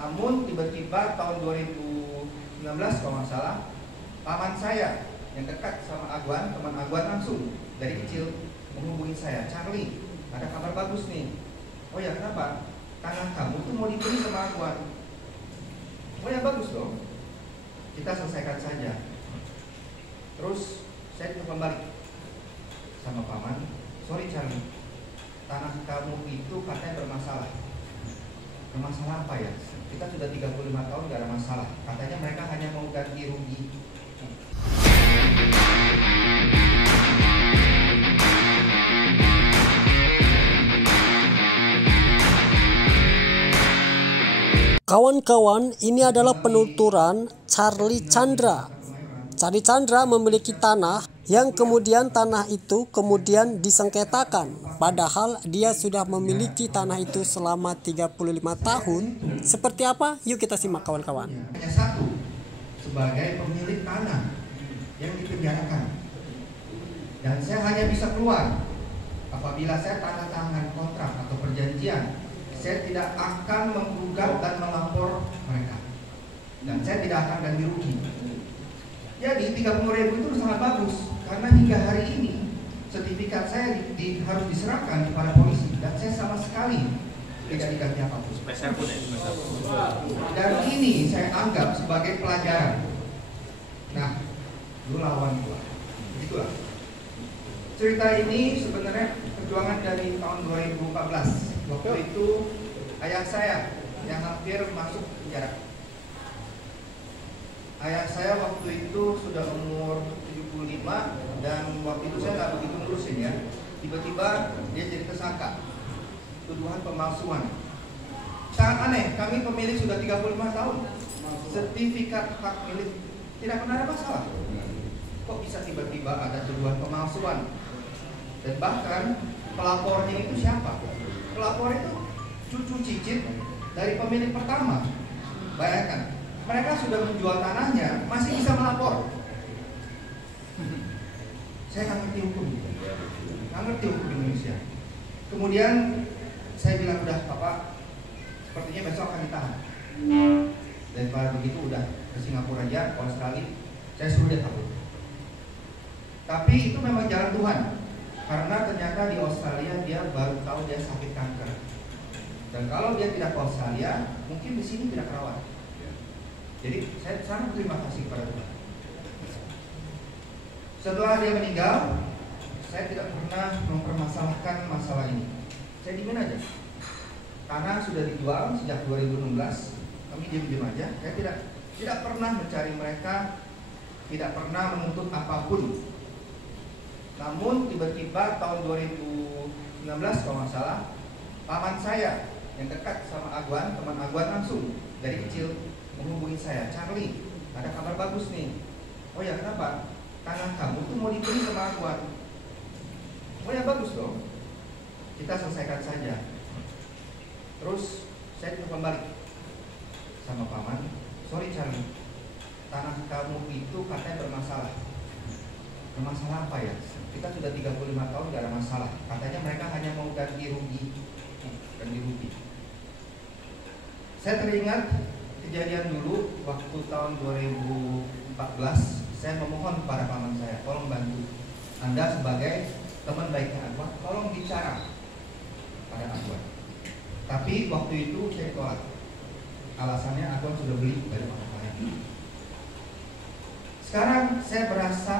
Namun tiba-tiba tahun 2019 kalau nggak salah, paman saya yang dekat sama Agwan, teman Agwan langsung dari kecil menghubungi saya, Charlie, ada kabar bagus nih. Oh ya, kenapa? Tanah kamu tuh mau dibeli sama Agwan. Oh ya, bagus dong. Kita selesaikan saja. Terus saya telepon balik sama paman, sorry Charlie, tanah kamu itu katanya bermasalah. Bermasalah apa ya? Kita sudah 35 tahun gak ada masalah. Katanya mereka hanya mau ganti rugi. Kawan-kawan, ini adalah penuturan Charlie Chandra. Charlie Chandra memiliki tanah yang kemudian tanah itu kemudian disengketakan. Padahal dia sudah memiliki tanah itu selama 35 tahun. Seperti apa? Yuk kita simak kawan-kawan. Hanya satu, sebagai pemilik tanah yang dipenjarakan. Dan saya hanya bisa keluar apabila saya tanda tangan kontrak atau perjanjian. Saya tidak akan menggugat dan melapor mereka. Dan saya tidak akan ganti rugi. Jadi 30.000 itu sangat bagus, karena hingga hari ini sertifikat saya harus diserahkan kepada polisi dan saya sama sekali tidak diganti apapun. Dan ini saya anggap sebagai pelajaran. Nah, lu lawan gua. Itulah. Cerita ini sebenarnya perjuangan dari tahun 2014. Waktu itu ayah saya yang hampir masuk penjara. Ayah saya waktu itu sudah umur 75 dan waktu itu saya nggak begitu ngurusin ya. Tiba-tiba dia jadi tersangka tuduhan pemalsuan. Sangat aneh, kami pemilik sudah 35 tahun. Sertifikat hak milik tidak pernah ada masalah. Kok bisa tiba-tiba ada tuduhan pemalsuan? Dan bahkan pelapornya itu siapa? Pelapor itu cucu cicit dari pemilik pertama. Bayangkan, mereka sudah menjual tanahnya, masih bisa melapor. Saya nggak ngerti hukum, nggak ngerti hukum Indonesia. Kemudian saya bilang, udah Bapak, sepertinya besok akan ditahan. Dan kalau begitu udah ke Singapura aja, ke Australia, saya suruh dia kabur. Tapi itu memang jalan Tuhan, karena ternyata di Australia dia baru tahu dia sakit kanker. Dan kalau dia tidak ke Australia, mungkin di sini tidak kerawat. Jadi saya sangat berterima kasih kepada Tuhan. Setelah dia meninggal, saya tidak pernah mempermasalahkan masalah ini. Saya diam aja. Tanah sudah dijual sejak 2016. Kami diam aja. Saya tidak pernah mencari mereka, tidak pernah menuntut apapun. Namun tiba-tiba tahun 2019 kalau nggak salah, paman saya yang dekat sama Agwan, teman Agwan langsung dari kecil menghubungi saya, Charlie, ada kabar bagus nih. Oh ya, kenapa? Tanah kamu tuh mau dibeli sama Agwan. Oh ya, bagus dong. Kita selesaikan saja. Terus saya telepon balik sama paman, sorry Charlie, tanah kamu itu katanya bermasalah. Bermasalah apa ya? Kita sudah 35 tahun gak ada masalah. Katanya mereka hanya mau ganti rugi. Saya teringat kejadian dulu waktu tahun 2014, saya memohon kepada paman saya, tolong bantu. Anda sebagai teman baiknya Agwan, tolong bicara pada Agwan. Tapi waktu itu saya tolak. Alasannya Agwan sudah beli dari orang lain. Sekarang saya berasa